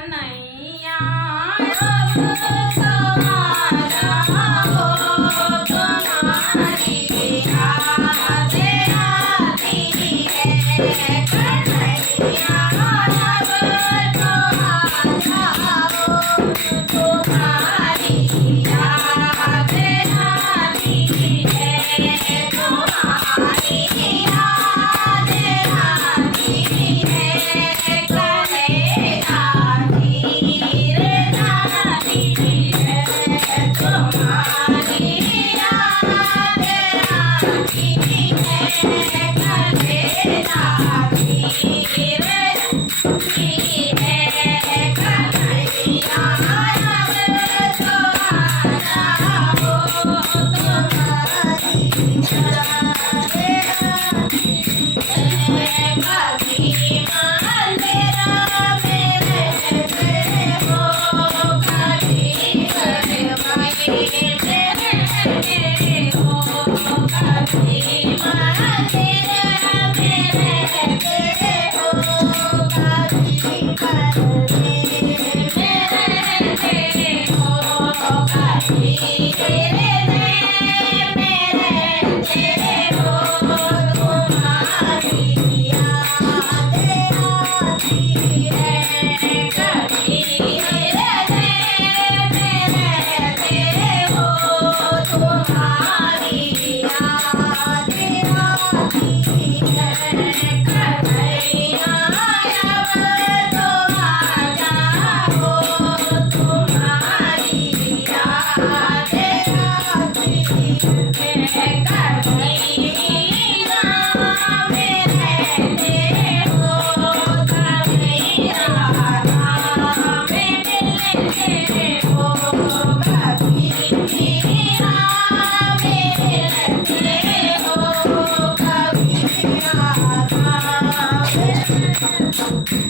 कन्हैया अब तुम्हारा हो तुम्हारी याद आती है कन्हैया अब तुम्हारा हो तुम्हारी याद आती है तुम्हारी याद आती है कलेजा धीरे जाती है तुम्हारी याद आती है कलेजा धीरे जाती है कन्हैया अब तुम्हारा हो तुम्हारी याद कभी मंदिरा में रहते हो कभी घरवाई में रहते हो कभी मंदिरा में रहते हो कभी घर में रहते हो कभी रहते हो तुम्हारी याद आती है कभी रहते हो तुम्हारी याद आती है कन्हैया अब तुम्हारा हो तुम्हारी याद आती है कन्हैया में रहते हो कभी राधा में मिलते हो कभी मीरा में रहते हो कभी राधा में